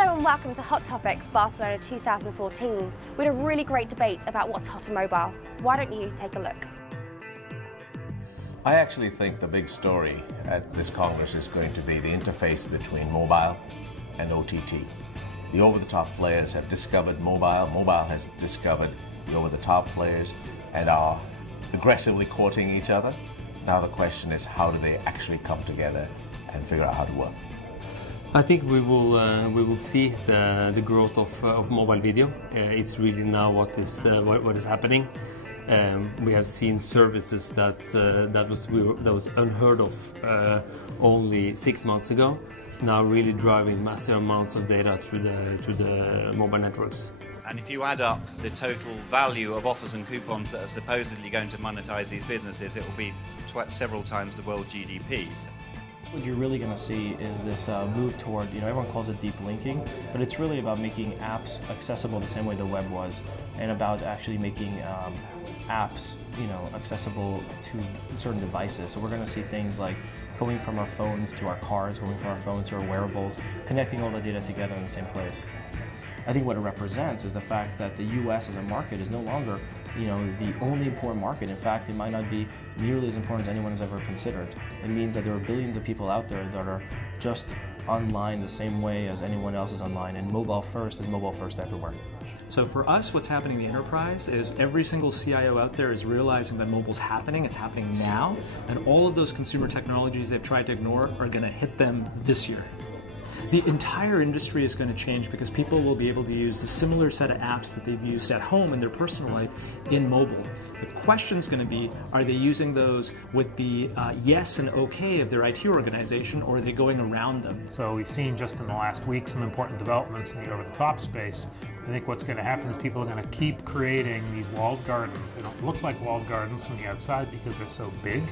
Hello and welcome to Hot Topics Barcelona 2014. We had a really great debate about what's hot on mobile. Why don't you take a look? I actually think the big story at this Congress is going to be the interface between mobile and OTT. The over-the-top players have discovered mobile, mobile has discovered the over-the-top players and are aggressively courting each other. Now the question is, how do they actually come together and figure out how to work? I think we will see the growth of mobile video. It's really now what is happening. We have seen services that was unheard of only 6 months ago, now really driving massive amounts of data through the mobile networks. And if you add up the total value of offers and coupons that are supposedly going to monetize these businesses, it will be several times the world GDPs. What you're really going to see is this move toward, everyone calls it deep linking, but it's really about making apps accessible the same way the web was, and about actually making apps, accessible to certain devices. So we're going to see things like going from our phones to our cars, going from our phones to our wearables, connecting all the data together in the same place. I think what it represents is the fact that the US as a market is no longer the only important market. In fact, it might not be nearly as important as anyone has ever considered. It means that there are billions of people out there that are just online the same way as anyone else is online, and mobile first is mobile first everywhere. So for us, what's happening in the enterprise is every single CIO out there is realizing that mobile's happening, it's happening now, and all of those consumer technologies they've tried to ignore are going to hit them this year. The entire industry is going to change because people will be able to use the similar set of apps that they've used at home in their personal life in mobile. The question is going to be, are they using those with the yes and okay of their IT organization, or are they going around them? So we've seen just in the last week some important developments in the over-the-top space. I think what's going to happen is people are going to keep creating these walled gardens. They don't look like walled gardens from the outside because they're so big.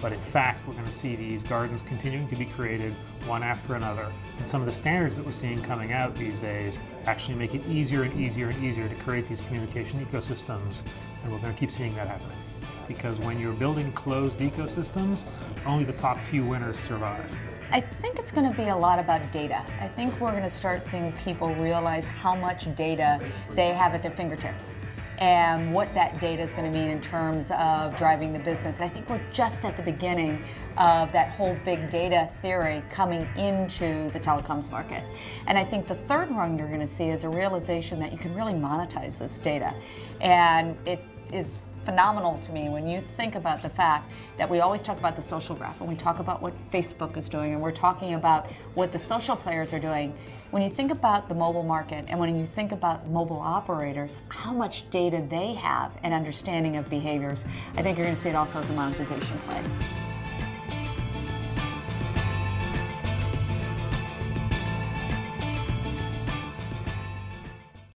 But in fact, we're going to see these gardens continuing to be created one after another. And some of the standards that we're seeing coming out these days actually make it easier and easier and easier to create these communication ecosystems. And we're going to keep seeing that happening. Because when you're building closed ecosystems, only the top few winners survive. I think it's going to be a lot about data. I think we're going to start seeing people realize how much data they have at their fingertips, and what that data is going to mean in terms of driving the business. And I think we're just at the beginning of that whole big data theory coming into the telecoms market. And I think the third rung you're going to see is a realization that you can really monetize this data. And it is phenomenal to me when you think about the fact that we always talk about the social graph, and we talk about what Facebook is doing, and we're talking about what the social players are doing. When you think about the mobile market, and when you think about mobile operators, how much data they have and understanding of behaviors, I think you're going to see it also as a monetization play.